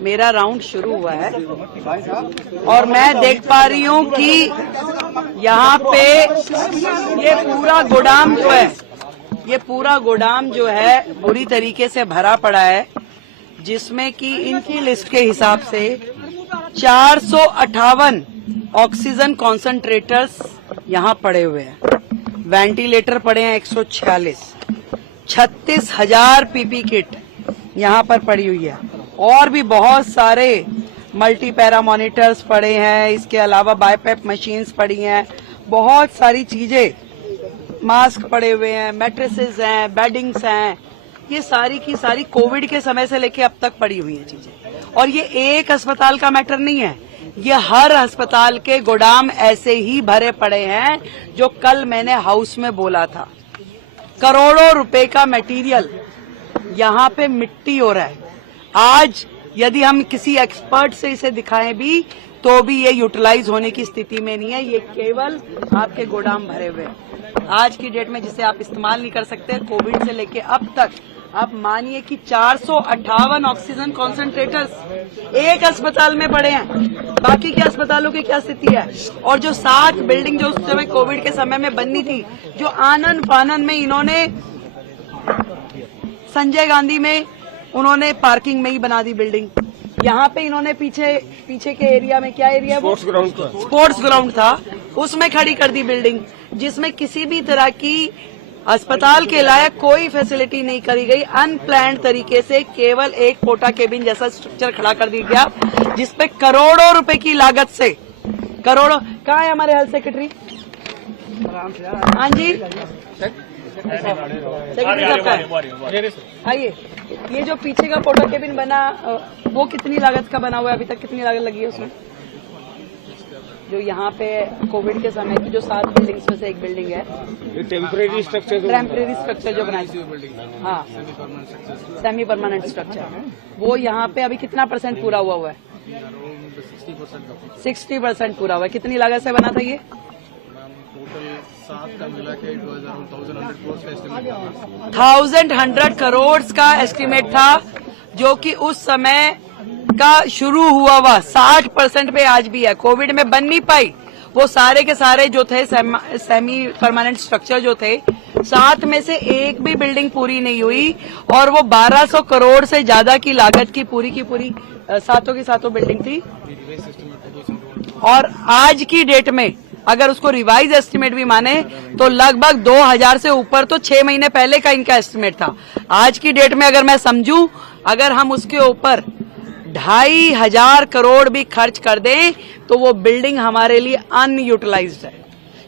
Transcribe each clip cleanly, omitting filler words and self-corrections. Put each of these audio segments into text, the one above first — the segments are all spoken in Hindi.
मेरा राउंड शुरू हुआ है और मैं देख पा रही हूँ कि यहाँ पे ये पूरा गोदाम जो है बुरी तरीके से भरा पड़ा है, जिसमें कि इनकी लिस्ट के हिसाब से 458 ऑक्सीजन कॉन्सेंट्रेटर्स यहाँ पड़े हुए हैं, वेंटिलेटर पड़े हैं 146, 36,000 पीपी किट यहाँ पर पड़ी हुई है और भी बहुत सारे मल्टी पैरा मॉनिटर्स पड़े हैं। इसके अलावा बाईपैप मशीन्स पड़ी हैं, बहुत सारी चीजें, मास्क पड़े हुए हैं, मैट्रेसेस हैं, बेडिंग्स हैं, ये सारी की सारी कोविड के समय से लेके अब तक पड़ी हुई हैं चीजें। और ये एक अस्पताल का मैटर नहीं है, ये हर अस्पताल के गोदाम ऐसे ही भरे पड़े हैं। जो कल मैंने हाउस में बोला था, करोड़ों रुपए का मटेरियल यहाँ पे मिट्टी हो रहा है। आज यदि हम किसी एक्सपर्ट से इसे दिखाएं भी तो भी ये यूटिलाइज होने की स्थिति में नहीं है। ये केवल आपके गोदाम भरे हुए हैं आज की डेट में, जिसे आप इस्तेमाल नहीं कर सकते। कोविड से लेके अब तक आप मानिए कि 458 ऑक्सीजन कॉन्सेंट्रेटर्स एक अस्पताल में पड़े हैं। बाकी के अस्पतालों की क्या स्थिति है? और जो 7 बिल्डिंग जो उस समय कोविड के समय में बननी थी, जो आनन फानन में इन्होंने संजय गांधी में उन्होंने पार्किंग में ही बना दी बिल्डिंग। यहाँ पे इन्होंने पीछे के एरिया में, क्या एरिया, स्पोर्ट्स ग्राउंड था, उसमें खड़ी कर दी बिल्डिंग, जिसमें किसी भी तरह की अस्पताल के लायक कोई फैसिलिटी नहीं करी गई। अनप्लान्ड तरीके से केवल एक पोटा केबिन जैसा स्ट्रक्चर खड़ा कर दिया गया, जिसपे करोड़ों रुपए की लागत से करोड़ों। कहाँ है हमारे हेल्थ सेक्रेटरी? हाँ जी, सेक्रेटरी साहब का है, आइए। ये जो पीछे का पोटा केबिन बना, वो कितनी लागत का बना हुआ है? अभी तक कितनी लागत लगी है उसमें? जो यहाँ पे कोविड के समय की जो 7 बिल्डिंग्स में से एक बिल्डिंग है, टेम्परेरी स्ट्रक्चर जो बनाई, हाँ, सेमी परमानेंट स्ट्रक्चर, वो यहाँ पे अभी कितना % पूरा हुआ है? 60% पूरा हुआ है। कितनी लागत से बना था ये? 1,100 करोड़ का एस्टिमेट था, जो कि उस समय का शुरू हुआ 60% पे आज भी है। कोविड में बन नहीं पाई। वो सारे के सारे जो थे सेमी परमानेंट स्ट्रक्चर जो थे, 7 में से एक भी बिल्डिंग पूरी नहीं हुई और वो 1200 करोड़ से ज्यादा की लागत की पूरी 7 बिल्डिंग थी। और आज की डेट में अगर उसको रिवाइज एस्टिमेट भी माने तो लगभग 2000 से ऊपर तो 6 महीने पहले का इनका एस्टिमेट था। आज की डेट में अगर मैं समझूं, अगर हम उसके ऊपर 2,500 करोड़ भी खर्च कर दें तो वो बिल्डिंग हमारे लिए अनयूटिलाइज्ड है,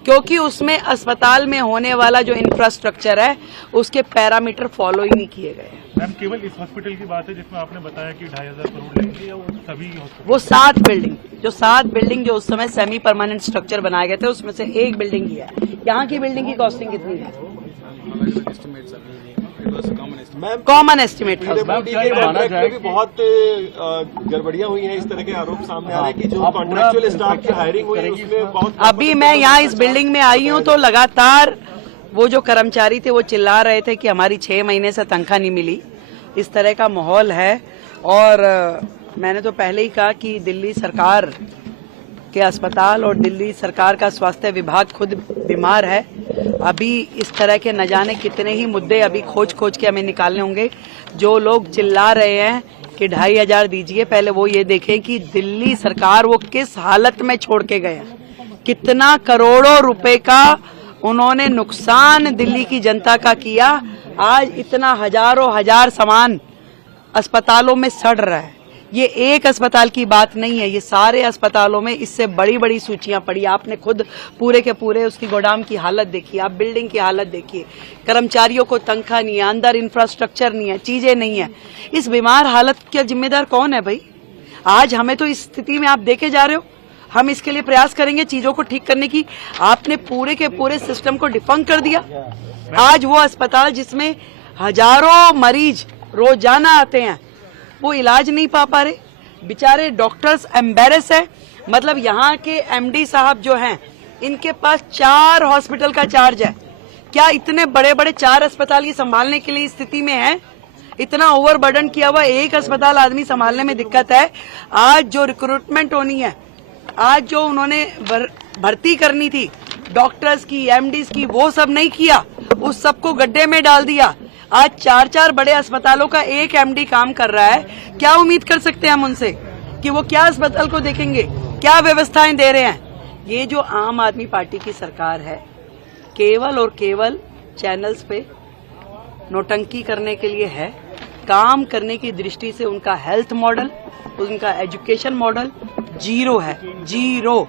क्योंकि उसमें अस्पताल में होने वाला जो इंफ्रास्ट्रक्चर है उसके पैरामीटर फॉलो ही नहीं किए गए। मैम, केवल इस हॉस्पिटल की बात है जिसमें आपने बताया कि 2,500 करोड़ लगेंगे, या वो सभी हॉस्पिटल? वो 7 बिल्डिंग जो उस समय सेमी परमानेंट स्ट्रक्चर बनाए गए थे, उसमें से एक बिल्डिंग ही है। यहाँ की बिल्डिंग की कॉस्टिंग कितनी है? कॉमन एस्टिमेट था। भी बहुत गड़बड़ियां हुई हैं, इस तरह के आरोप सामने आ रहे हैं कि जो कॉन्ट्रैक्चुअल स्टाफ की हायरिंग हुई है उसमें बहुत। अभी मैं यहाँ इस बिल्डिंग में आई हूँ तो लगातार वो जो कर्मचारी थे वो चिल्ला रहे थे कि हमारी 6 महीने से तनख्वाह नहीं मिली। इस तरह का माहौल है। और मैंने तो पहले ही कहा कि दिल्ली सरकार के अस्पताल और दिल्ली सरकार का स्वास्थ्य विभाग खुद बीमार है। अभी इस तरह के न जाने कितने ही मुद्दे अभी खोज के हमें निकालने होंगे। जो लोग चिल्ला रहे हैं कि 2,500 दीजिए, पहले वो ये देखें कि दिल्ली सरकार वो किस हालत में छोड़ के गए हैं। कितना करोड़ों रुपए का उन्होंने नुकसान दिल्ली की जनता का किया। आज इतना हजार सामान अस्पतालों में सड़ रहा है। ये एक अस्पताल की बात नहीं है, ये सारे अस्पतालों में इससे बड़ी सूचियां पड़ी। आपने खुद पूरे के पूरे उसकी गोदाम की हालत देखिए, आप बिल्डिंग की हालत देखिए। कर्मचारियों को तनख्वाह नहीं है, अंदर इंफ्रास्ट्रक्चर नहीं है, चीजें नहीं है। इस बीमार हालत का जिम्मेदार कौन है भाई? आज हमें तो इस स्थिति में आप देखे जा रहे हो। हम इसके लिए प्रयास करेंगे चीजों को ठीक करने की। आपने पूरे के पूरे सिस्टम को डिफंक कर दिया। आज वो अस्पताल जिसमें हजारों मरीज रोजाना आते हैं, वो इलाज नहीं पा रहे। बेचारे डॉक्टर्स एम्बेरस है। मतलब यहाँ के एमडी साहब जो हैं, इनके पास 4 हॉस्पिटल का चार्ज है। क्या इतने बड़े 4 अस्पताल की संभालने के लिए स्थिति में है? इतना ओवरबर्डन किया हुआ, एक अस्पताल आदमी संभालने में दिक्कत है। आज जो रिक्रूटमेंट होनी है, आज जो उन्होंने भर्ती करनी थी डॉक्टर्स की, एमडीज की, वो सब नहीं किया, उस सबको गड्ढे में डाल दिया। आज 4-4 बड़े अस्पतालों का एक एमडी काम कर रहा है। क्या उम्मीद कर सकते हैं हम उनसे कि वो क्या अस्पताल को देखेंगे, क्या व्यवस्थाएं दे रहे हैं? ये जो आम आदमी पार्टी की सरकार है, केवल और केवल चैनल्स पे नौटंकी करने के लिए है। काम करने की दृष्टि से उनका हेल्थ मॉडल, उनका एजुकेशन मॉडल जीरो है, जीरो।